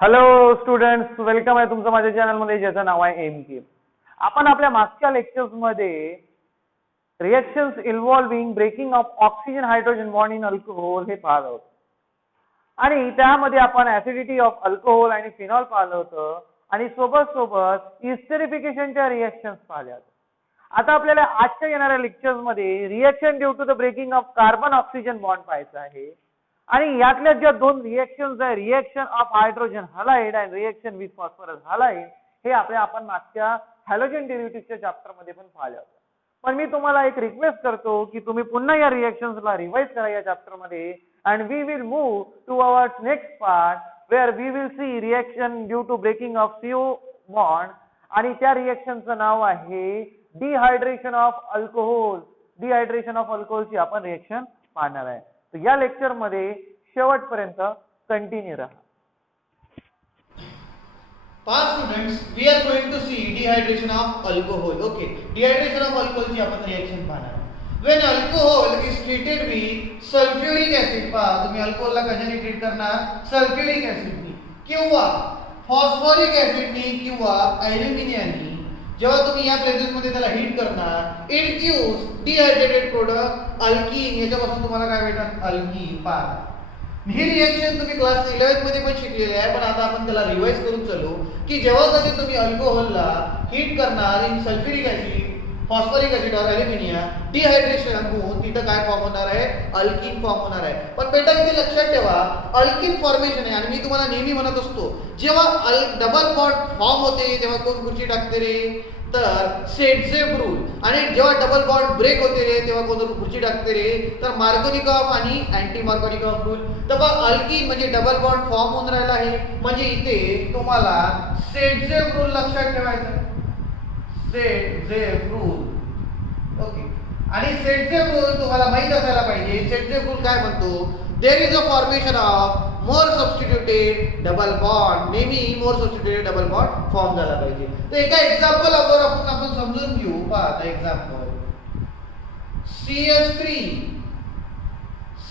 Hello students, welcome आहे तुमचं माझ्या चॅनलमध्ये, ज्याचं नाव आहे एम के. आपण आपल्या मागच्या लेक्चर्समध्ये reactions involving breaking of oxygen hydrogen bond in alcohol हे पाहिलं होतं आणि त्यामध्ये आपण ऍसिडिटी ऑफ अल्कोहोल आणि फिनॉल पाहिलं होतं आणि सोबत सोबत इस्टेरिफिकेशनच्या रिएक्शन्स पाहिल्या होत्या. आता आपल्याला आजच्या येणाऱ्या लेक्चर्समध्ये reaction due to the breaking of carbon oxygen bond पाहायचं आहे आणि यातल्या ज्या दोन रिएक्शन्स आहे, रिएक्शन ऑफ हायड्रोजन हलाइड आणि रिएक्शन विथ फॉस्फरस हलाइड, हे आपण मागच्या हॅलोजन डेरिव्हेटिव्हच्या चॅप्टर मध्ये पण पाहिलं होतं. पण मी तुम्हाला एक रिक्वेस्ट करतो की तुम्ही पुन्हा या रिएक्शन्सला रिवाइज करा या चॅप्टर मध्ये and we will move to our next part where we will see reaction due to breaking of CO bond आणि त्या रिएक्शनचं नाव आहे dehydration of alcohol. Dehydration of अल्कोहोलची आपण रिएक्शन पाहणार आहे. तर या लेक्चर मध्ये शेवटपर्यंत कंटिन्यू राहा. Past students, we are going to see dehydration of alcohol. Okay, dehydration of alcohol ची आपण रिएक्शन पाहणार. When alcohol is treated with sulfuric acid, पहा तुम्ही अल्कोहोलला कशाने ट्रीट करणार? सल्फ्युरिक ऍसिडनी किंवा फॉस्फोरिक ऍसिडनी किंवा ॲल्युमिनियमनी. जेव्हा तुम्ही या प्लेसेस मध्ये त्याला हीट करणार, it gives dehydrated product alkyne. याच्यापासून तुम्हाला काय भेटणार? अल्कीन. पहा ही रिएक्शन तुम्ही क्लास 11 मध्ये पण शिकलेली आहे, पण आता आपण त्याला रिवाइज करून चालू की जेव्हा कधी तुम्ही अल्कोहोलला हीट करणार in sulphuric acid, phosphoric acid और ॲल्युमिनियम, डिहायड्रेशन होऊन तिथं काय फॉर्म होणार आहे? अल्कीन फॉर्म होणार आहे. पण बेटा इथे लक्षात ठेवा, अल्कीन फॉर्मेशन आहे आणि मी तुम्हाला नेहमी म्हणत असतो जेव्हा डबल बॉन्ड फॉर्म होते तेव्हा कोण खुर्ची टाकते रे? तर सेडझेव रूल. आणि जेव्हा डबल बॉन्ड ब्रेक होते रे तेव्हा कोण खुर्ची टाकते रे? तर मार्कोनिकॉफ आणि अँटी मार्कोनिकॉफ रूल. तर बघा अल्कीन म्हणजे डबल बॉन्ड फॉर्म होऊन राहिला आहे, म्हणजे इथे तुम्हाला सेडझेव रूल लक्षात ठेवायचा. सेडझेव रूल. ओके, आणि सेडझेव रूल तुम्हाला माहित असायला पाहिजे. सेडझेव रूल काय म्हणतो? There is a formation of more substituted double bond. नेहमी more substituted double bond form झाला पाहिजे. तर एका एक्झाम्पल अगोदर आपण समजून घेऊ. पहा आता example CH3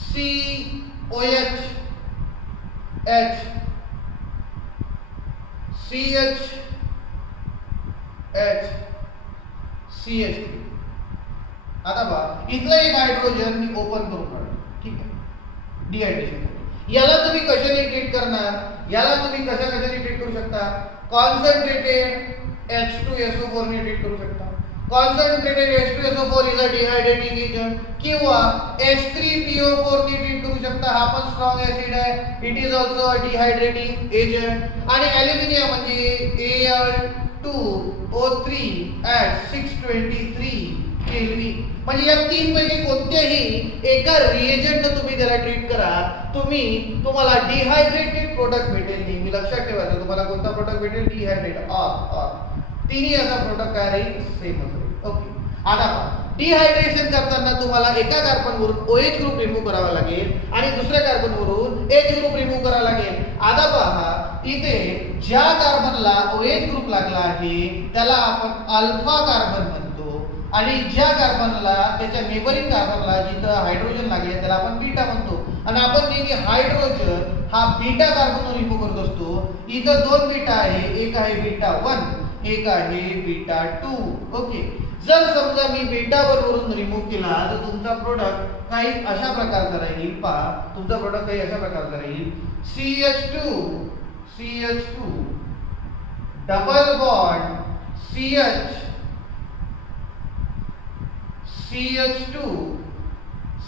COH H CH H CH3. आता पहा इथलं एक हायड्रोजन मी ओपन करून काढतो. ठीक आहे, डिहायड्रेशन. याला तुम्ही कशाने ट्रीट करणार? याला तुम्ही कशाने ट्रीट करू शकता? कॉन्सन्ट्रेटेड H2SO4 ने ट्रीट करू शकता. Concentrated H2SO4 is a डिहायड्रेटिंग agent किंवा H3PO4 ने ट्रीट करू शकता. हा पण स्ट्रॉंग ऍसिड आहे, it is also a डिहायड्रेटिंग agent. आणि ॲल्युमिनियम म्हणजे Al2O3 at 623 केल्विन. म्हणजे या तीन पैकी कोणत्याही एका रिएजंट तुम्ही त्याला ट्रीट करा, तुम्हाला डिहायड्रेटेड प्रोडक्ट भेटेल. नेहमी लक्षात ठेवायचं, तुम्हाला कोणता प्रोडक्ट भेटेल? डिहायड्रेटेड. तिन्ही याचा प्रोडक्ट काय राहील? सेम असेल. ओके, आता पहा डिहायड्रेशन करताना तुम्हाला एका कार्बन वरून OH ग्रुप रिमूव्ह करावा लागेल आणि दुसऱ्या कार्बन वरून H ग्रुप रिमूव्ह करावा लागेल. आता पहा इथे ज्या कार्बनला OH ग्रुप लागला आहे त्याला आपण अल्फा कार्बन म्हणतो आणि ज्या कार्बनला त्याच्या नेबरिंग कार्बनला जिथं हायड्रोजन लागले त्याला आपण बीटा म्हणतो. आणि आपण नेहमी हायड्रोजन हा बीटा कार्बन रिमूव्ह करत असतो. इथं दोन बीटा आहे, एक आहे बीटा 1, एक आहे बीटा 2. ओके, जर समजा मी बीटा 1 वरून रिमूव्ह केला तर तुमचा प्रोडक्ट काही अशा प्रकारचा राहील. पहा तुमचा प्रोडक्ट काही अशा प्रकारचा राहील. CH2 double bond CH2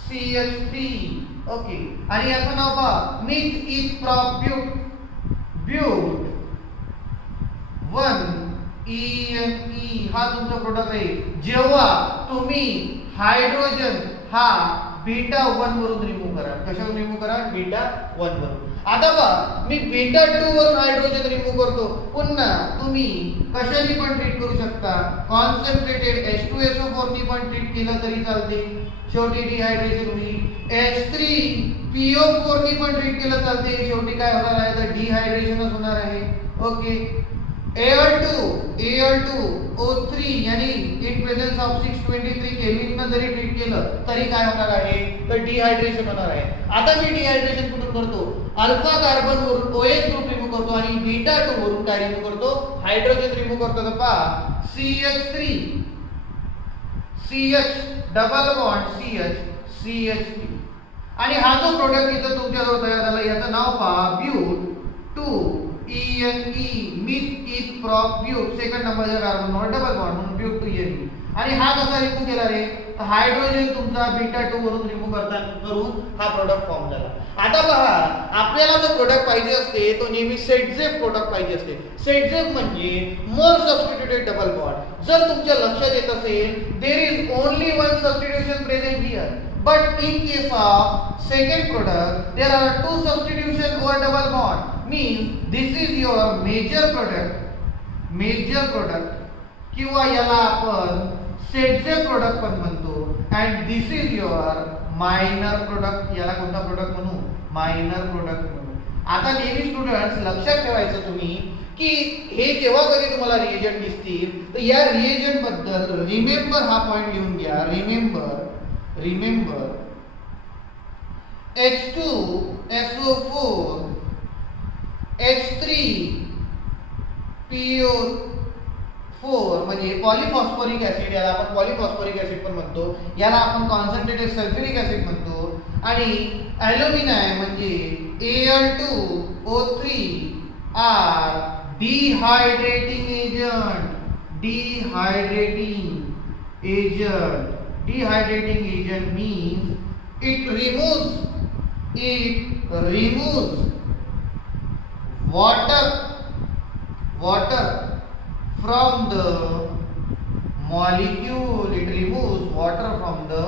CH3. Okay, आणि याचं नाव पहा मिथ इज प्रॉप ब्यूट 1ENE. हा तुमचा प्रोडक्ट आहे. जेव्हा तुम्ही हायड्रोजन हा बीटा 1 वरून रिमूव्ह करा. कशावरून रिमूव्ह करा? बीटा 1 वरून. आता पहा मी बीटा 2 वरून हायड्रोजन रिमूव्ह करतो. पुन्हा तुम्ही कशाने पण ट्रीट करू शकता. कॉन्सन्ट्रेटेड H2SO4 ने पण ट्रीट केलं तरी चालते, शेवटी डिहायड्रेशन होईल. H3PO4 ने पण ट्रीट केलं चालते, शेवटी काय होणार आहे? तर डिहायड्रेशनच होणार आहे. ओके, Al2O3 यानी इन प्रेझेन्स ऑफ 623 केल्विन न जरी ट्रीट केलं तरी काय होणार आहे? तर डिहायड्रेशन होणार आहे. आता मी डिहायड्रेशन कुठून करतो? अल्फा कार्बन वरून OH ग्रुप रिमूव्ह रिमूव्ह करतो आणि बीटा 2 वरून काय रिमूव्ह करतो, हायड्रोजन रिमूव्ह करतो. तर पहा CH3 CH double bond CH3 आणि हा जो प्रोडक्ट इथं तुमच्याजवळ तयार झाला याचं नाव पहा but 2 meth eth prop but, second नंबरच्या कार्बनवर डबल बॉन्ड म्हणून ब्यूट 2 आणि हा कसा रिमूव्ह केला रे, तर हायड्रोजन तुमचा बीटा 2 वरून रिमूव्ह करून हा प्रोडक्ट फॉर्म झाला. आता पहा आपल्याला जो प्रोडक्ट पाहिजे असते तो नेहमी सेटझेफ प्रोडक्ट पाहिजे असते. सेटझेफ म्हणजे मोर सबस्टिट्यूटेड डबल बॉन्ड. जर तुमच्या लक्षात येत असेल there is only one substitution present here, but in case of second product there are two substitution over double bond, means this is your major product किंवा याला आपण सेटझेफ प्रोडक्ट पण म्हणतो, and this is your minor product. याला कोणता product म्हणू, minor product म्हणू. आता नेहमी स्टुडंट्स लक्षात ठेवायचं तुम्ही की हे जेव्हा कधी तुम्हाला रिएजंट दिसतील तर या रिएजंट बद्दल रिमेंबर हा पॉइंट लिहून घ्या. रिमेंबर H2SO4 H3PO4 म्हणजे पॉलिफॉस्फोरिक ऍसिड, याला आपण पॉलिफॉस्फोरिक ऍसिड पण म्हणतो, याला आपण कॉन्सन्ट्रेटेड सल्फ्युरिक ऍसिड म्हणतो. आणि ॲल्युमिनाय म्हणजे Al2O3 are dehydrating agent means it removes water from the molecule. It removes water from the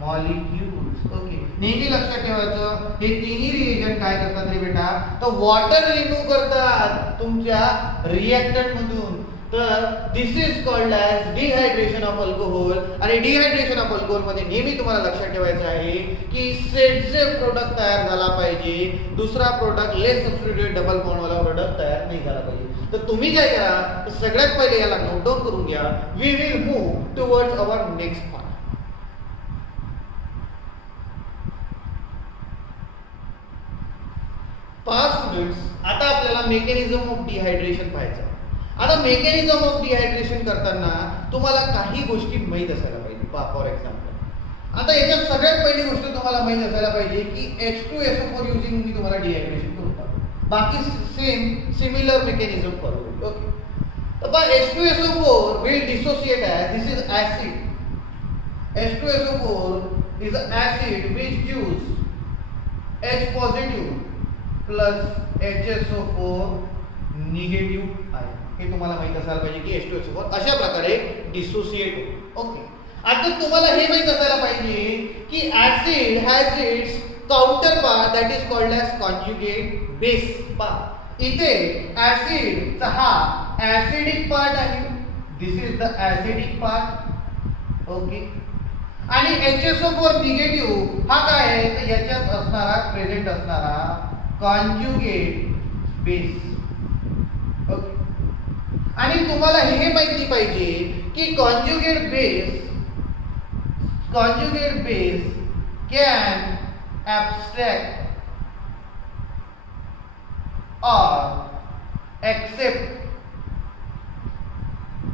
molecules. Okay, नेहमी लक्षात ठेवायचं हे तिन्ही रिएजंट काय करतात रे बेटा, तर वॉटर रिमूव्ह करतात तुमच्या रिएक्टंट मधून. तर this is called as dehydration of alcohol. आणि डिहायड्रेशन ऑफ अल्कोहोल मध्ये नेहमी तुम्हाला लक्षात ठेवायचं आहे की सेटझेफ प्रोडक्ट तयार झाला पाहिजे, दुसरा प्रोडक्ट लेस सबस्टिट्यूटेड डबल बॉन्ड वाला प्रोडक्ट तयार नाही झाला पाहिजे. तर तुम्ही काय करा, तर सगळ्यात पहिले याला नोट डाऊन करून घ्या. We will move towards our next part. पहा स्टुडंट्स, आता आपल्याला मेकॅनिझम ऑफ डिहायड्रेशन पाहायचं. आता मेकॅनिझम ऑफ डिहायड्रेशन करताना तुम्हाला काही गोष्टी माहीत असायला पाहिजे. फॉर एक्झाम्पल आता याच्यात सगळ्यात पहिली गोष्ट तुम्हाला माहीत असायला पाहिजे की H2SO4 युजिंग मी तुम्हाला डिहायड्रेशन करून टाकतो. बाकी सिमिलर मेकॅनिझम फॉलो. ओके, तर पहा H2SO4 will dissociate as this is acid. H2SO4 is a acid which gives H positive plus HSO4 negative आहे. हे तुम्हाला माहित असायला पाहिजे की H2SO4 अशा प्रकारे डिसोसिएट होतो. ओके, आता तुम्हाला हे माहित असायला पाहिजे की acid has its counter part that is called as conjugate base. इथे ऍसिडचा हा ऍसिडिक पार्ट आहे, this is the acidic part. Okay, आणि HSO4 निगेटिव्ह हा काय आहे, तर याच्यात असणारा प्रेझेंट असणारा कॉन्जुगेट बेस. ओके, आणि तुम्हाला हे माहिती पाहिजे की conjugate base can abstract or accept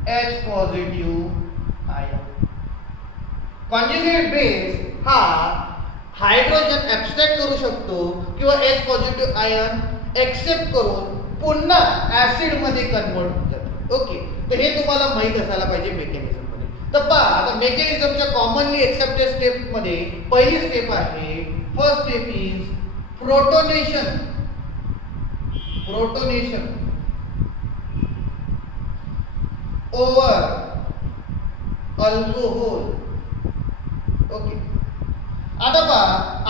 H positive ion. Conjugate base हा हायड्रोजन ॲब्स्ट्रॅक्ट करू शकतो किंवा H पॉझिटिव्ह आयन एक्सेप्ट करून पुन्हा ऍसिड मध्ये कन्वर्ट होतात. ओके, तर हे तुम्हाला माहित असायला पाहिजे मेकॅनिझम मध्ये. तर पहा आता मेकॅनिझमच्या कॉमनली एक्सेप्टेड स्टेप मध्ये पहिली स्टेप आहे, first step is protonation over alcohol. Okay, आता पहा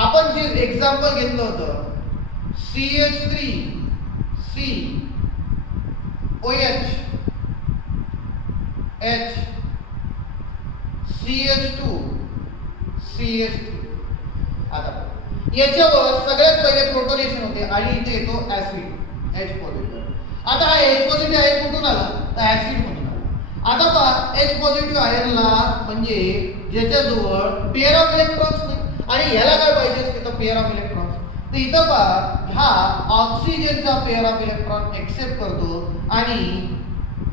आपण जे एक्झाम्पल घेतलं होतं CH3COH H CH2CH3. आता याच्यावर सगळ्यात पहिले प्रोटोनेशन होते आणि इथे येतो ऍसिड H पॉझिटिव्ह. आता हा H पॉझिटिव्ह आयन कुठून आला, तर ऍसिड मधून आला. आता पहा H पॉझिटिव्ह आयनला म्हणजे ज्याच्याजवळ पेअर ऑफ इलेक्ट्रॉन्स नाही आणि ह्याला काय पाहिजे असते तर पेअर ऑफ इलेक्ट्रॉन्स. तर इथं पहा हा ऑक्सिजनचा पेअर ऑफ इलेक्ट्रॉन एक्सेप्ट करतो आणि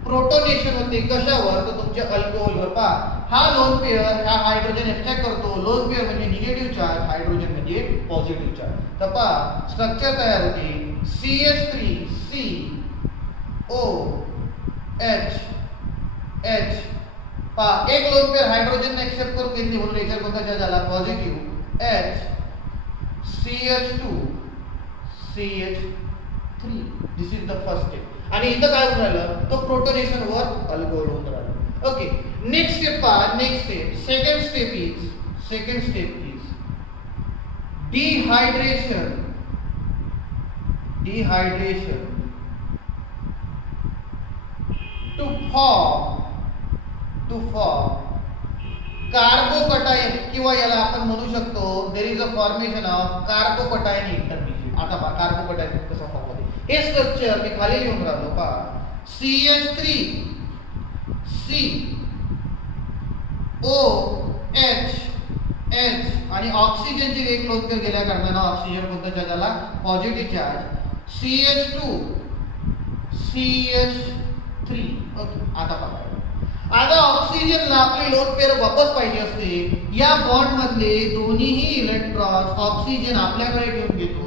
प्रोटोनेशन होते कशावर तर तुमच्या अल्कोहोलवर. पहा हा लोन पेअर हा हायड्रोजन एक्स्ट्रॅक्ट करतो. लोन पेअर म्हणजे निगेटिव्ह चार्ज, हायड्रोजन म्हणजे पॉझिटिव्ह चार्ज. तर पहा स्ट्रक्चर तयार होते CH3COH. पहा एक लोन पेअर हायड्रोजन एक्सेप्ट करून घेतली म्हणून याच्यावर कोणता चार्ज आला positive H CH2 CH3. This is the first step. आणि इथं काय होऊन राहिलं तो प्रोटोनेशन वर अल्कोहोल होऊन राहिलं. ओके नेक्स्ट स्टेप पहा. Next step second step is dehydration to form carbocation किंवा याला आपण म्हणू शकतो there is a formation of carbocation intermediate. आता पहा कार्बोकटायन कसा फॉर्म होते हे स्ट्रक्चर मी खाली लिहून राहिलो. पहा CH3 COH H आणि ऑक्सिजनचे एक लोन पेअर गेल्या कारणाने ऑक्सिजन कोणता चार्ज आला positive charge CH2 CH3. Okay आता पहा आता ऑक्सिजनला आपली लोन पेअर वापस पाहिजे असते. या बॉन्ड मधले दोन्हीही इलेक्ट्रॉन ऑक्सिजन आपल्याकडे घेऊन घेतो.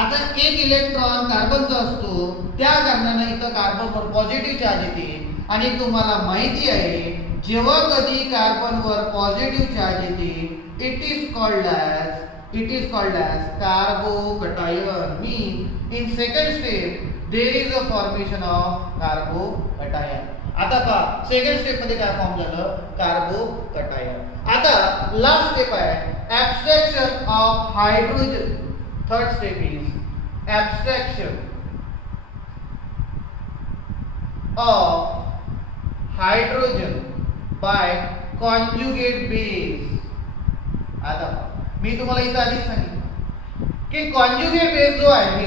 आता एक इलेक्ट्रॉन कार्बनचा असतो त्या कारणाने इथं कार्बनवर पॉझिटिव्ह चार्ज येते. आणि तुम्हाला माहिती आहे जेव्हा कधी कार्बनवर पॉझिटिव्ह चार्ज येते it is called as carbocation. Mean in second step there is a formation of carbocation. आता पहा सेकंड स्टेप मध्ये काय फॉर्म झालं कार्बोकटायन. आता लास्ट स्टेप आहे abstraction of hydrogen. Third step is abstraction of hydrogen by conjugate base. आता मी तुम्हाला इथं आधीच सांगितलं की कॉन्जुगेट बेस जो आहे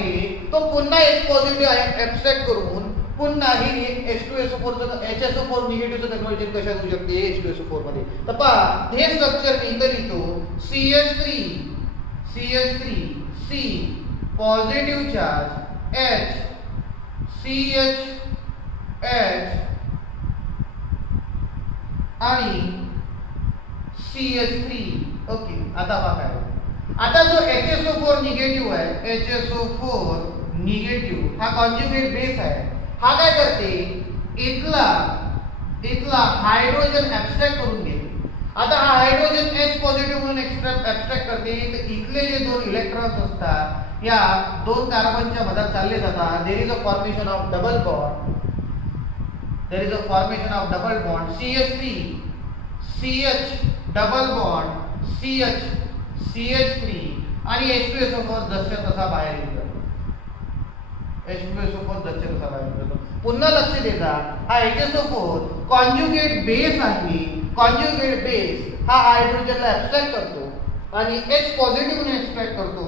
तो पुन्हा एक पॉझिटिव्ह आहे ऍब्स्ट्रॅक्ट करून पुन्हा ही H2SO4 HSO4 निगेटिव्हचं कन्व्हर्जन कशात होऊ शकते H2SO4 मध्ये. तर पहा हे स्ट्रक्चर मी इथं लिहितो CH3 C positive charge H CH आणि CH3. ओके आता पहा काय आता जो HSO4 निगेटिव्ह आहे HSO4 निगेटिव्ह हा कॉन्जुगेट बेस आहे. हा काय करते इथला हायड्रोजन ऍब्स्ट्रॅक्ट करून घेते. आता हा हायड्रोजन H पॉझिटिव्ह म्हणून ऍब्स्ट्रॅक्ट करते. तर इथले जे दोन इलेक्ट्रॉन्स असतात या दोन कार्बनच्या मधात चालले जातात. There is a formation of double bond CH3 CH double bond CH3 आणि H2SO4 जसं तसा बाहेर येतो. H2SO4 जसं तसा बाहेर येतो. पुन्हा लक्ष देता हा HSO4 कॉन्जुगेट बेस आहे. कॉन्जुगेट बेस हा हायड्रोजनला ऍब्स्ट्रॅक्ट करतो आणि H पॉझिटिव्हने ऍब्स्ट्रॅक्ट करतो.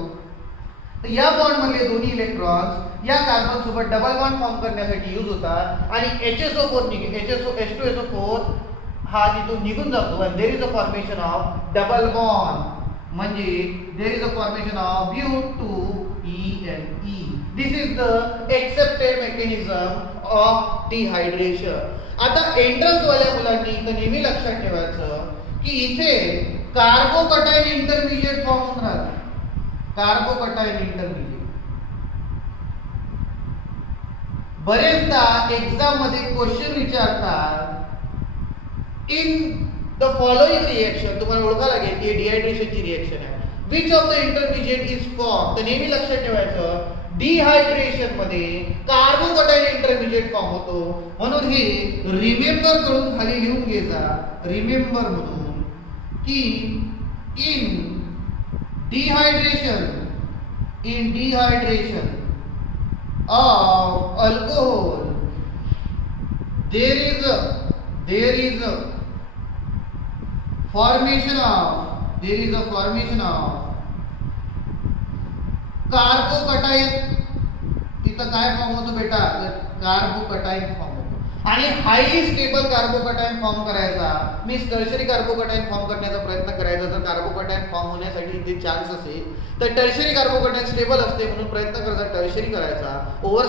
तर या बॉन्ड मधले दोन्ही इलेक्ट्रॉन्स या कार्बन सोबत डबल बॉन्ड फॉर्म करण्यासाठी यूज होतात आणि H2SO4 हा तिथून निघून जातो आणि there is a formation of double bond म्हणजे there is a formation of Bute. This is the accepted mechanism of dehydration. आता एंट्रन्स वाल्या मुलांनी इथं नेहमी लक्षात ठेवायचं की इथे कार्बोकटायन इंटरमिजिएट फॉर्म होऊन राहतं. कार्बोकटायन इंटरमिजिएट बरेचदा एक्झाम मध्ये क्वेश्चन विचारतात इन द फॉलोइंग रिएक्शन. तुम्हाला ओळखा लागेल की डिहायड्रेशनची रिएक्शन आहे. Which of the intermediate is form. तर नेहमी लक्षात ठेवायचं डिहायड्रेशन मध्ये कार्बोकटायन इंटरमिजिएट फॉर्म होतो. म्हणून हे रिमेंबर करून खाली लिहून घ्यायचा. रिमेंबर म्हणून की in dehydration of alcohol there is a formation of carbocation. तिथं काय फॉर्म होतो बेटा तर कार्बोकटायन फॉर्म होतो. आणि हायली स्टेबल कार्बोकॅटायन फॉर्म करायचा, मीन्स टर्शरी कार्बोकॅटायन फॉर्म करण्याचा प्रयत्न करायचा. जर कार्बोकॅटायन फॉर्म होण्यासाठी इथे चान्स असेल तर टर्शरी कार्बोकॅटायन स्टेबल असते म्हणून प्रयत्न करायचा टर्शरी करायचा ओव्हर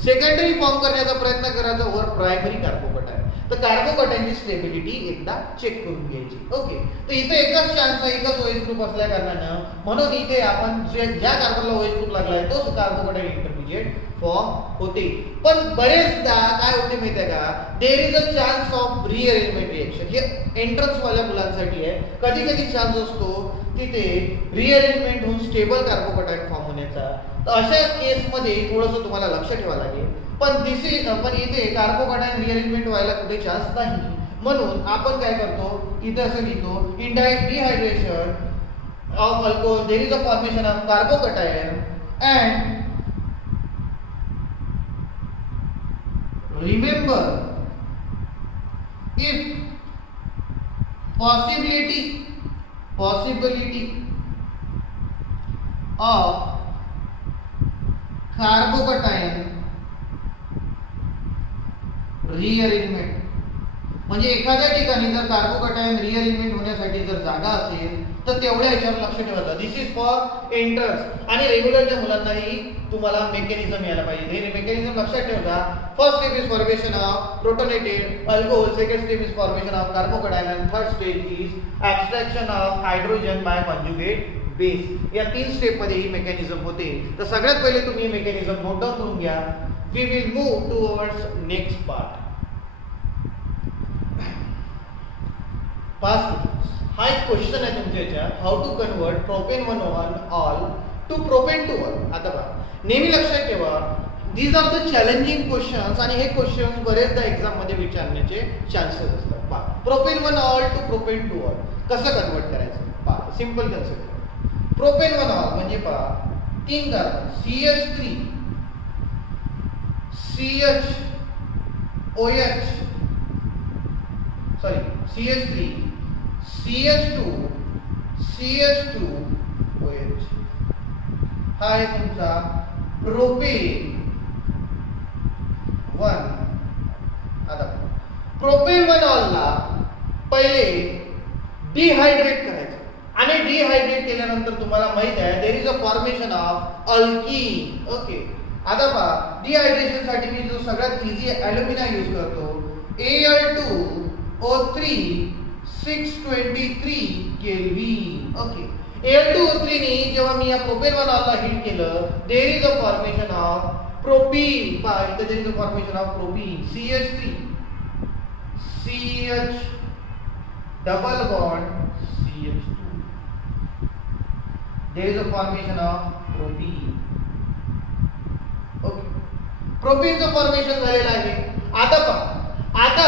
सेकंडरी फॉर्म करण्याचा प्रयत्न करायचा ओव्हर प्रायमरी कार्बोकॅटायन. तर कार्बोकॅटायनची स्टेबिलिटी एकदा चेक करून घ्यायची. ओके, तर इथे एकच चान्स आहे, एकच ओएच ग्रुप असल्या कारणानं म्हणून इथे आपण ज्या कार्बनला ओएच ग्रुप लागला आहे तोच कार्बोकॅटायन इंटरमिजिएट फॉर्म होते. पण बरेचदा काय होते माहिती आहे का, there is a chance of rearrangement reaction. हे एंट्रन्स वाल्या मुलांसाठी आहे. कधी कधी चान्स असतो तिथे रिअरेंजमेंट होऊन स्टेबल कार्बोकॅटायन फॉर्म होण्याचा. तर अशा केसमध्ये थोडंसं तुम्हाला लक्ष ठेवावं लागेल. पण इथे कार्बोकॅटायन रिअरेंजमेंट व्हायला कुठे चान्स नाही. म्हणून आपण काय करतो, इथे असं लिहितो, indirect dehydration of alcohol, there is a formation of carbocation and remember if possibility of carbocation rearrangement, म्हणजे एखाद्या ठिकाणी जर कार्बोकॅटायन रिअरेंजमेंट होण्यासाठी जर जागा असेल तर तेवढ्या याच्यावर लक्ष ठेवायचं. दिस इज फॉर एंट्रन्स आणि रेग्युलरच्या मुलांनाही तुम्हाला मेकॅनिझम यायला पाहिजे. हे मेकॅनिझम लक्षात ठेवा. First step is formation of protonated alcohol, second step is formation of carbocation and third step is abstraction of hydrogen by conjugate base. या 3 स्टेप मध्ये ही मेकॅनिझम होते. तर सगळ्यात पहिले तुम्ही मेकॅनिझम नोट डाऊन करून घ्या. We will move towards next part. हा एक क्वेश्चन आहे तुमच्या याच्यात, how to convert propane 1 ol to propane 2 ol. आता बघा, नेहमी लक्षात ठेवा these are the challenging questions आणि हे क्वेश्चन्स बरेचदा एक्झाम मध्ये विचारण्याचे चान्सेस असतात. पहा, propane 1 ol to propane 2 ol कसं कन्वर्ट करायचं. पहा, सिंपल कन्सेप्ट. प्रोपेन 1 ऑल म्हणजे पहा 3 carbon CH3 CH3 CH2 OH. हा आहे तुमचा प्रोपेन 1. आता प्रोपेन 1 ऑलला पहिले डिहायड्रेट करायचं आणि डिहायड्रेट केल्यानंतर तुम्हाला माहित आहे there is a formation of alkene. Okay, आता पहा डिहायड्रेशन साठी मी जो सगळ्यात इझी ॲल्युमिना यूज करतो, Al2O3 623 केल्विन. ओके, Al2O3 ने जेव्हा मी या प्रोपेन 1 ऑलला हिट केलं, there is a formation of propene. पहा इथे there is a formation of propene, CH3 CH double bond CH2. There is a formation of propene. Okay, प्रोपीनचं फॉर्मेशन झालेलं आहे. आता पहा, आता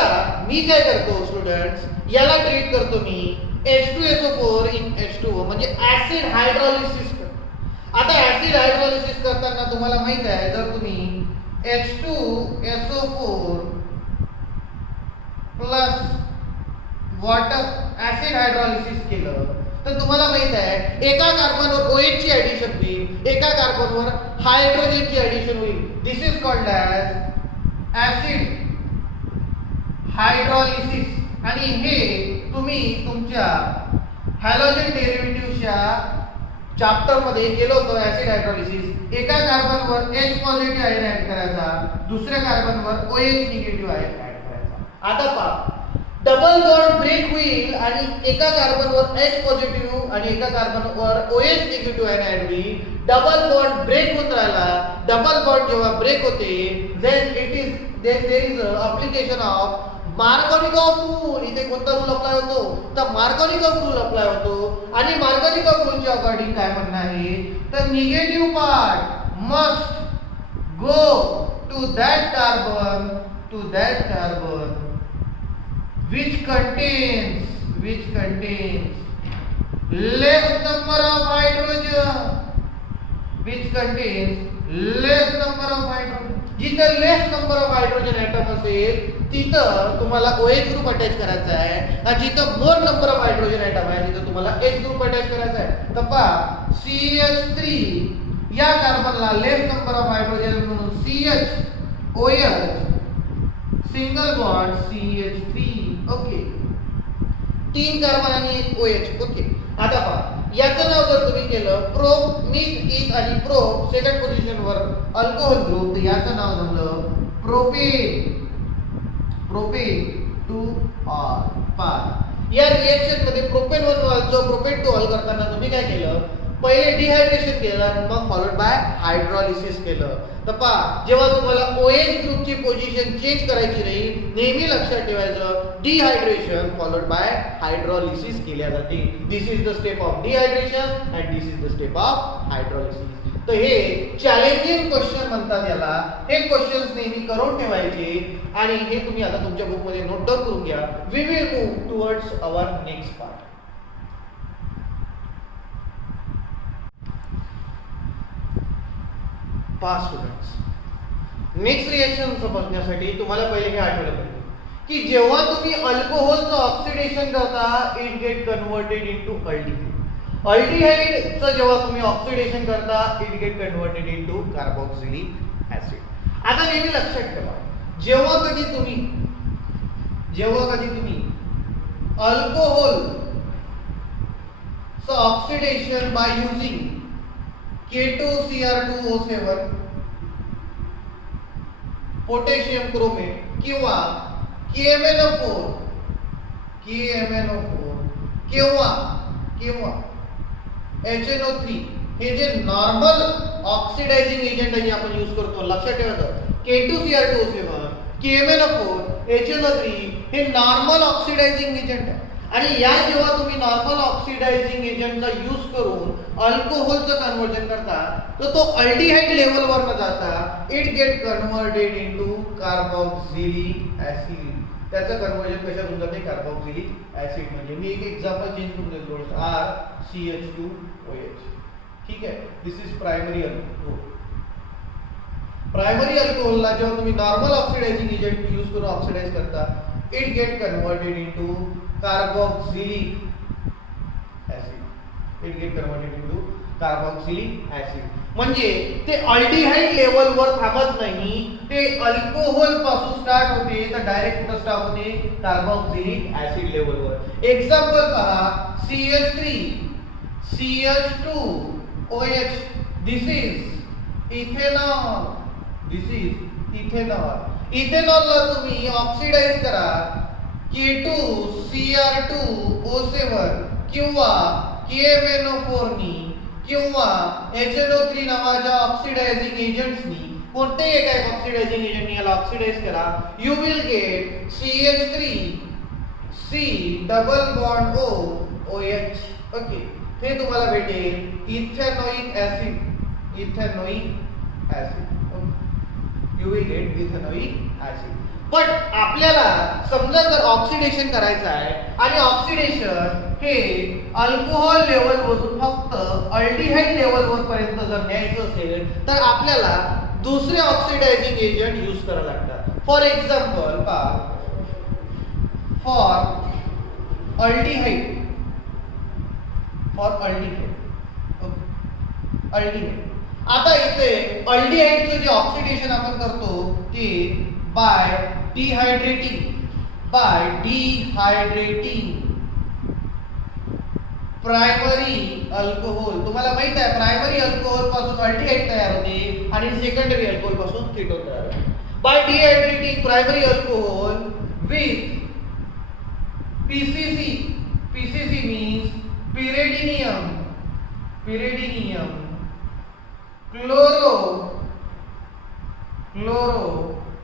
मी काय करतो स्टुडंट्स, याला ट्रीट करतो मी H2SO4 in H2O म्हणजे ऍसिड हायड्रोलिसिस करतो. आता ऍसिड हायड्रोलिसिस करताना तुम्हाला माहित आहे जर तुम्ही H2SO4 plus water acid hydrolysis केलं तर तुम्हाला माहित आहे एका कार्बनवर OH ची ऍडिशन होईल, एका कार्बनवर हायड्रोजनची ऍडिशन होईल. This is called as acid hydrolysis. आणि हे तुम्ही तुमच्या हॅलोजन डेरिव्हेटिव्हच्या चॅप्टर मध्ये केलं होतं. ऍसिड हायड्रोलिसिस, एका कार्बनवर H पॉझिटिव्ह आयन ऍड करायचा, दुसऱ्या कार्बनवर OH निगेटिव्ह आयन ऍड करायचा. आता पहा, डबल बॉन्ड ब्रेक होईल आणि एका कार्बनवर H पॉझिटिव्ह आणि एका कार्बनवर OH निगेटिव्ह आयन ऍड होईल. डबल बॉन्ड ब्रेक होत राहिला. डबल बॉन्ड जेव्हा ब्रेक होते there is application of Markovnikov rule. इथे कोणता रूल अप्लाय होतो तर मार्कोनिकॉफ रूल अप्लाय होतो. आणि मार्कोनिकॉफ रूलच्या अकॉर्डिंग काय म्हणणं आहे तर negative part must go to that carbon which contains less number of hydrogen. जिथं less number of hydrogen atom असेल तिथं तुम्हाला OH ग्रुप अटॅच करायचा आहे आणि जिथं मोर नंबर ऑफ हायड्रोजन ऍटम आहे तिथं तुम्हाला H ग्रुप अटॅच करायचा आहे. तर पहा CH3 या कार्बनला लेस नंबर ऑफ हायड्रोजन म्हणून CHOH single bond CH3. Okay, 3 carbon आणि 1 OH. ओके, आता पहा याचं नाव जर तुम्ही केलं प्रोप मिथ इथ आणि प्रोप सेकंड पोझिशन वर अल्कोहोल ग्रुप, तर याचं नाव झालं प्रोपेन. प्रोपेन 2 पार. या रिएक्शन मध्ये प्रोपेन 1 वालचं प्रोपेन 2 हल करताना तुम्ही काय केलं, पहिले डिहायड्रेशन केलं आणि मग फॉलोड बाय हायड्रॉलिसिस केलं. तर पहा जेव्हा तुम्हाला OH ग्रुपची पोझिशन चेंज करायची नाही, नेहमी लक्षात ठेवायचं डिहायड्रेशन फॉलोड बाय हायड्रॉलिसिस केल्या जाते. This is the step of dehydration and this is the step of hydrolysis. तर हे चॅलेंजिंग क्वेश्चन म्हणतात याला. हे क्वेश्चन्स नेहमी करून ठेवायचे आणि हे तुम्ही आता तुमच्या बुक मध्ये नोट डाऊन करून घ्या. We will move towards our next part. Pass students, next reaction समजण्यासाठी तुम्हाला पहिले हे आठवलं पाहिजे की जेव्हा तुम्ही अल्कोहोलचं ऑक्सिडेशन करता it get converted into aldehyde. अल्डिहाइडचं जेव्हा तुम्ही ऑक्सिडेशन करता it get converted into carboxylic acid. आता नेहमी लक्षात ठेवा जेव्हा कधी तुम्ही alcohol oxidation by using K2Cr2O7 potassium chromate किंवा KMnO4 किंवा HNO3 हे जे नॉर्मल ऑक्सिडायझिंग एजंट आहे आपण यूज करतो, लक्षात ठेवायचं K2Cr2O7 KMnO4 HNO3 हे नॉर्मल ऑक्सिडायझिंग एजंट आहे. आणि या जेव्हा तुम्ही नॉर्मल ऑक्सिडायझिंग एजंटचा यूज करून अल्कोहोलचं कन्वर्जन करता तर तो अल्डिहाइड लेवलवर न जाता it get converted into carboxylic acid. त्याचं कन्वर्जन कशात होऊन जाते, कार्बोक्सिलिक ऍसिड. म्हणजे मी एक एक्झाम्पल चेंज करून देतो, RCH2OH. ठीक आहे, this is primary alcohol. Primary अल्कोहोलला जेव्हा तुम्ही नॉर्मल ऑक्सिडायझिंग एजंट यूज करून ऑक्सिडाइज करता it get converted into carboxylic acid. It get converted into carboxylic acid. म्हणजे ते अल्डिहाइड लेवलवर थांबत नाही, ते अल्कोहोल पासून स्टार्ट होते तर डायरेक्ट कुठे स्टॉप होते, कार्बोक्सिलिक ऍसिड लेवलवर. एक्झाम्पल पहा CH3 CH2OH. This is ethanol. This is ethanol. इथेनॉलला तुम्ही ऑक्सिडाइज करा K2Cr2O7 किंवा KMnO4 नी किंवा HNO3 नावाच्या ऑक्सिडायझिंग एजंट्सनी कोणतेही एक ऑक्सिडायझिंग एजंटनी याला ऑक्सिडाइज करा, you will get CH3C double bond OH. Okay, हे तुम्हाला भेटेल ethanoic acid. Ethanoic acid. You will get ethanoic acid. पण आपल्याला समजा जर ऑक्सिडेशन करायचं आहे आणि ऑक्सिडेशन हे अल्कोहोल लेवलवरून फक्त अल्डिहाइड लेवलवर पर्यंत जर न्यायचं असेल तर आपल्याला दुसरे ऑक्सिडायझिंग एजंट यूज करावे लागतात. फॉर एक्झाम्पल फॉर अल्डिहाइड आता इथे अल्डिहाइडचं जे ऑक्सिडेशन आपण करतो ते बाय डिहायड्रेटिंग प्रायमरी अल्कोहोल. तुम्हाला माहित आहे प्रायमरी अल्कोहोल पासून अल्डिहाइड तयार होते आणि सेकंडरी अल्कोहोल पासून कीटोन तयार होते. By dehydrating primary alcohol with PCC means pyridinium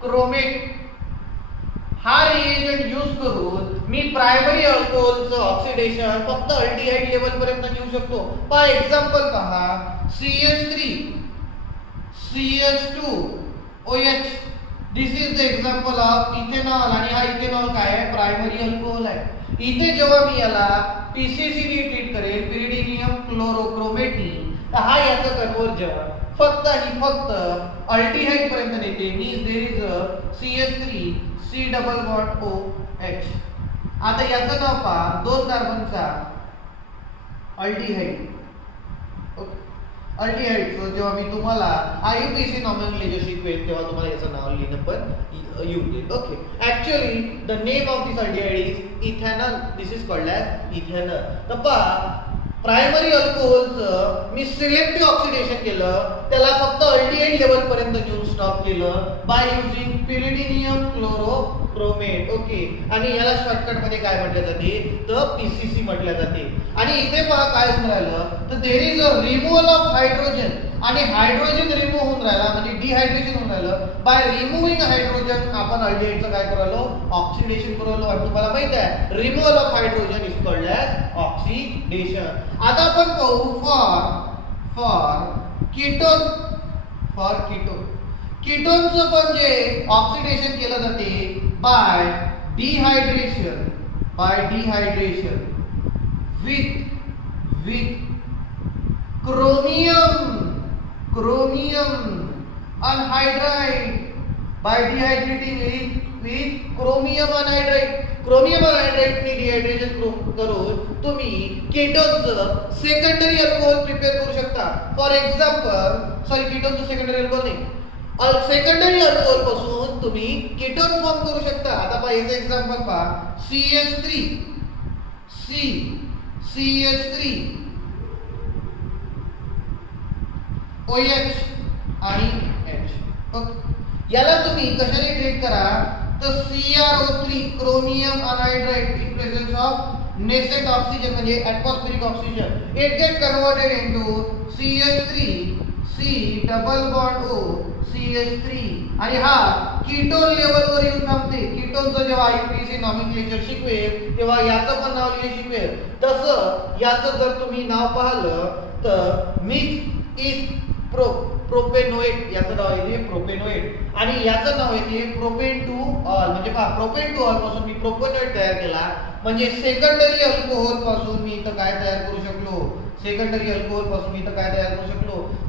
chlorochromate. हा रिएजंट यूज करून मी प्रायमरी अल्कोहोलचं ऑक्सिडेशन फक्त अल्डिहाइड लेवल पर्यंत घेऊ शकतो. फॉर एक्झाम्पल पहा CH3 CH2OH. This is the example of ethanol. आणि हा इथेनॉल काय आहे, प्रायमरी अल्कोहोल आहे. इथे जेव्हा मी याला PCC नी ट्रीट करेल पिरिडिनियम क्लोरोक्रोमेटनी तर हा याचं कन्वर्जन फक्त आणि फक्त अल्डिहाइड पर्यंत नेते. Means there is a CH3C double bond OH. आता याचं नाव पहा, 2 कार्बनचा अल्डिहाइड. अल्डिहाइडचं जेव्हा मी तुम्हाला IUPAC नॉमेनक्लेचर शिकवेल तेव्हा तुम्हाला याचं नाव लिहिणं पण येऊन येईल. Okay, actually the name of this aldehyde is ethanol. This is called as ethanol. तर पहा, प्रायमरी अल्कोहोलचं मी सिलेक्टिव्ह ऑक्सिडेशन केलं, त्याला फक्त अल्डिहाइड लेवल पर्यंत घेऊन स्टॉप केलं बाय युजिंग पिरिडिनियम क्लोरोक्रोमेट. ओके, आणि याला शॉर्टकट मध्ये काय म्हटलं जाते, तर PCC म्हटलं जाते. आणि इथे पहा काय होऊन राहिलं, तर there is a removal of hydrogen, आणि हायड्रोजन रिमूव्ह होऊन राहिला म्हणजे डिहायड्रेशन होऊन राहिलं. बाय रिमूव्हिंग हायड्रोजन आपण अल्डिहाइडचं काय करू राहिलो, ऑक्सिडेशन करू राहिलो. आणि तुम्हाला माहित आहे removal of hydrogen is called as oxidation. आता आपण पाहू फॉर कीटोन. कीटोनचं पण जे ऑक्सिडेशन केलं जाते by dehydration with chromium anhydride, by dehydrating with chromium anhydride. Chromium anhydride नी डिहायड्रेशन करून तुम्ही कीटोनचं सेकंडरी अल्कोहोल प्रिपेअर करू शकता. फॉर एक्झाम्पल, सॉरी, कीटोनचं सेकंडरी अल्कोहोल नाही, सेकंडरी अल्कोहोल पासून तुम्ही कीटोन फॉर्म करू शकता. आता पहा याचं एक्झाम्पल पहा, CH3 OH आणि H. ओके, याला तुम्ही कशाने ट्रीट करा, तर CrO3 chromium anhydride in presence of nascent oxygen म्हणजे atmospheric oxygen, it get converted into CH3 C double bond O CH3, आणि हा कीटोन लेवलवर येऊन थांबते. कीटोनचं जेव्हा IUPAC नॉमेनक्लेचर शिकवेल तेव्हा याचं पण नाव लिहिले शिकवेल. तसं याचं जर तुम्ही नाव पाहिलं तर मिक्स इज प्रोपेनोएट, याचं नाव येते प्रोपेनोएट, आणि याचं नाव येते प्रोपेन टू ऑल. म्हणजे पहा, प्रोपेन टू ऑल पासून मी प्रोपेनोएट तयार केला, म्हणजे सेकंडरी अल्कोहोल पासून मी इथं काय तयार करू शकलो,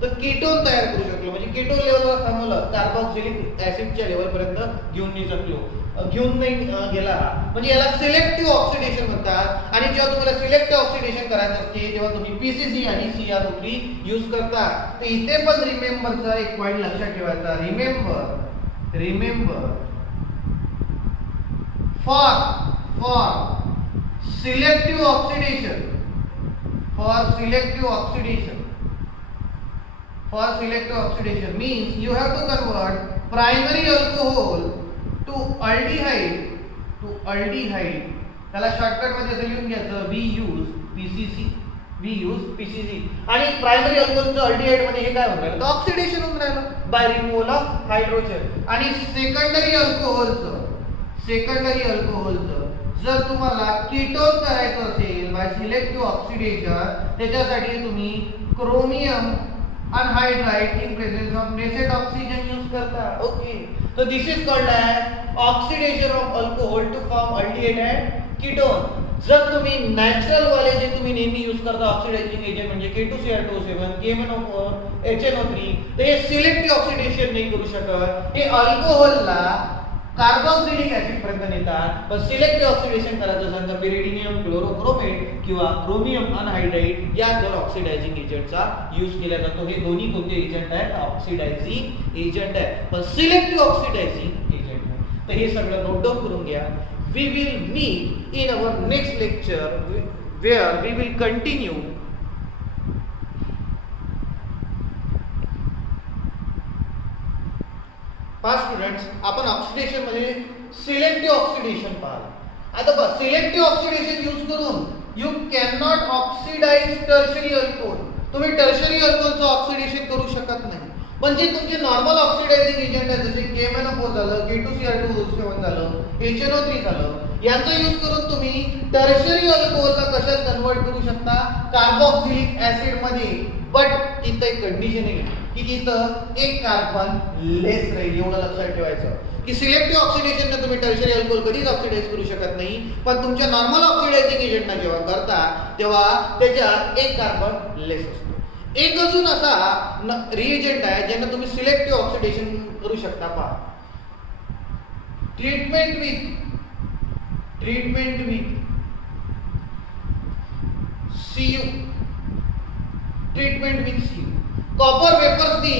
तर कीटोन तयार करू शकलो. म्हणजे कीटोन लेवलवर थांबवलं, कार्बोक्सिलिक ऍसिडच्या लेवल पर्यंत घेऊन नाही शकलो, घेऊन नाही गेला, म्हणजे याला सिलेक्टिव्ह ऑक्सिडेशन म्हणतात. आणि जेव्हा तुम्हाला सिलेक्टिव्ह ऑक्सिडेशन करायचं असते तेव्हा तुम्ही PCC आणि CrO3 यूज करता. तर इथे पण रिमेंबरचा एक पॉइंट लक्षात ठेवायचा, remember for selective oxidation means you have to convert primary alcohol to aldehyde. त्याला शॉर्टकट मध्ये असं लिहून घ्यायचं, we use PCC. आणि प्रायमरी अल्कोहोलचं अल्डिहाइड मध्ये हे काय होऊन राहिलं, ऑक्सिडेशन होऊन राहिलं बाय रिमूव्हल ऑफ हायड्रोजन. आणि सेकंडरी अल्कोहोलचं जर तुम्हाला कीटोन करायचं असेल बाय सिलेक्टिव्ह ऑक्सिडेशन, त्याच्यासाठी तुम्ही chromium anhydride in presence of nascent oxygen use करता. Okay, so this is called as oxidation of alcohol to form aldehyde and ketone. जर तुम्ही नॅचरल वाले जे तुम्ही नेहमी यूज करता ऑक्सिडायझिंग एजंट म्हणजे K2Cr2O7, KMnO4, HNO3, तर हे सिलेक्टिव्ह ऑक्सिडेशन नाही करू शकत. हे अल्कोहोलला कार्बोक्सिलिक ऍसिड पर्यंत नेतात. पण सिलेक्टिव्ह ऑक्सिडेशन करायचं असेल तर पिरिडिनियम क्लोरोक्रोमेट किंवा क्रोमियम अनहायड्राइड या दोन ऑक्सिडायझिंग एजंटचा यूज केला जातो. हे दोन्ही कोणते एजंट आहेत, ऑक्सिडायझिंग एजंट आहे, पण सिलेक्टिव्ह ऑक्सिडायझिंग एजंट आहे. तर हे सगळं नोट डाऊन करून घ्या. We will meet in our next lecture where we will continue students. आपण ऑक्सिडेशन मध्ये सिलेक्टिव्ह ऑक्सिडेशन पाहिलं. आता बघ, सिलेक्टिव्ह ऑक्सिडेशन यूज करून you can not oxidise tertiary alcohol. तुम्ही टर्शरी अल्कोहोलचं ऑक्सिडेशन करू शकत नाही. पण जे तुमचे नॉर्मल ऑक्सिडायझिंग एजंट आहेत जसे KMnO4 झालं, K2Cr2O7 झालं, HNO3 झालं, यांचा यूज करून तुम्ही टर्शरी अल्कोहोलला कशात कन्वर्ट करू शकता, कार्बोक्सिलिक ऍसिड मध्ये. बट तिथं एक कंडिशन आहे की तिथं एक कार्बन लेस राहील. एवढं लक्षात ठेवायचं की सिलेक्टिव्ह ऑक्सिडेशनने तुम्ही टर्शरी अल्कोहोल कधीच ऑक्सिडाइज करू शकत नाही. पण तुमच्या नॉर्मल ऑक्सिडायझिंग एजंटना जेव्हा करता तेव्हा त्याच्यात एक कार्बन लेस असतो. एक अजून असा रिएजंट आहे ज्यांना तुम्ही सिलेक्टिव्ह ऑक्सिडेशन करू शकता. पहा, ट्रीटमेंट विथ CU. कॉपर वेपर्सनी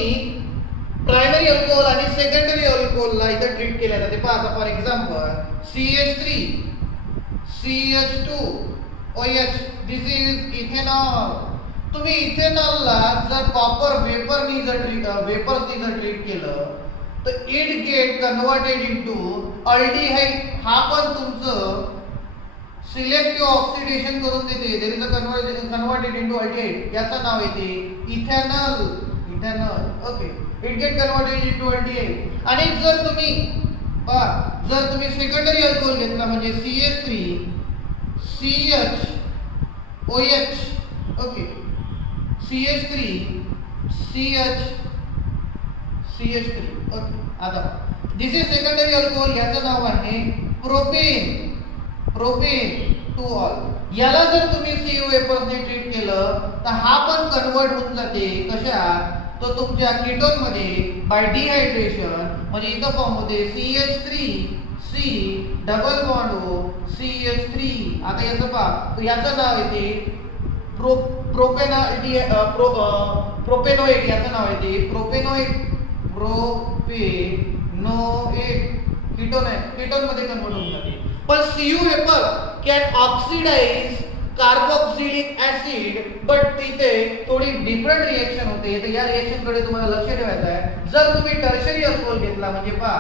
प्रायमरी अल्कोहोल आणि सेकंडरी अल्कोहोलला इथं ट्रीट केल्या जाते. पहा आता for example CH3 CH2OH this is ethanol. तुम्ही इथेनॉलला जर कॉपर वेपर्सनी जर ट्रीट केलं तर it get converted into aldehyde. हा पण तुमचं सिलेक्टिव्ह ऑक्सिडेशन करून देते. There is a converted into aldehyde. याचं नाव येते ethanol. Okay, it get converted into aldehyde. आणि जर तुम्ही सेकंडरी अल्कोहोल घेतला म्हणजे CH3 CHOH. Okay, CH3 CH3. Okay, आता दिस इज सेकंडरी अल्कोहोल. याचं नाव आहे प्रोपेन 2 ऑल. याला जर तुम्ही CU वेपर्सने ट्रीट केलं तर हा पण कन्वर्ट होऊन जाते कशात, तो तुमच्या कीटोन मध्ये बाय डिहायड्रेशन. म्हणजे इथं फॉर्म होते CH3C double bond O CH3. आता याचं पहा, याचं नाव येते प्रोपेनोएट. याचं नाव येते प्रोपेनोएट. कीटोन आहे, कीटोन मध्ये कन्वर्ट होऊन जाते. पण CU vapour can oxidise carboxylic acid, but तिथे थोडी डिफरंट रिएक्शन होते. तर या रिएक्शन कडे तुम्हाला लक्ष ठेवायचं आहे. जर तुम्ही टर्शरी अल्कोहोल घेतला म्हणजे पहा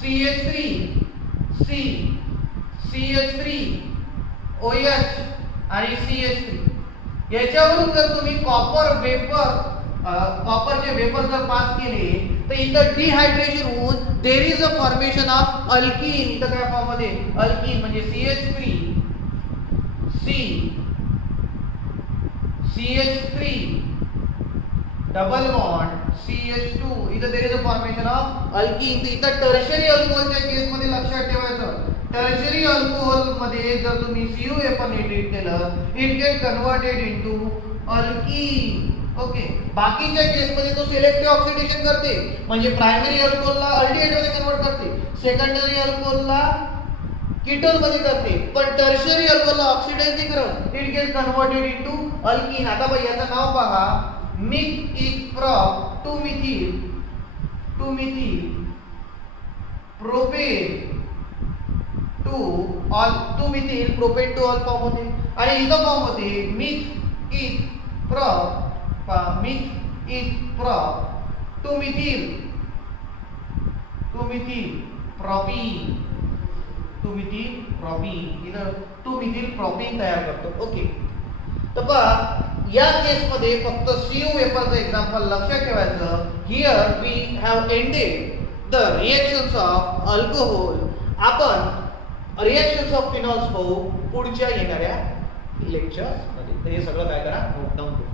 CH3C CH3OH आणि CH3, याच्यावरून जर तुम्ही कॉपरचे वेपर जर पास केले तर इथं डिहायड्रेशन होऊन there is a formation of alkene. इथं काय फॉर्म मध्ये अल्कीन म्हणजे CH3 डबल बॉन्ड CH2. इथं there is a formation of alkene. इथं टर्शरी अल्कोहोलच्या केस मध्ये लक्षात ठेवायचं, टर्शरी अल्कोहोल मध्ये जर तुम्ही CU वेपरने ट्रीट केलं it get converted into alkene. Okay, बाकीच्या केस मध्ये तो सिलेक्टिव्ह ऑक्सिडेशन करते. म्हणजे प्रायमरी अल्कोहोलला अल्डिहाइड मध्ये कन्वर्ट करते, सेकंडरी अल्कोहोलला कीटोन मध्ये करते, पण टर्शरी अल्कोहोलला ऑक्सिडाइज नाही करत. It get converted into alkene. आता बाई याचं नाव पहा, meth eth prop 2 methyl propane 2 all 2 methyl propane 2 all form होते. आणि इथं फॉर्म होते myth eth prop 2 methyl propene. इथं 2 मिथिल प्रोपीन तयार करतो. ओके, तर पहा या केस मध्ये फक्त CU वेपरचं एक्झाम्पल लक्षात ठेवायचं. Here we have ended the reactions of alcohol. आपण रिएक्शन्स ऑफ फिनॉल्स पाहू पुढच्या येणाऱ्या लेक्चर्स मध्ये. तर हे सगळं काय करा, नोट डाऊन करा.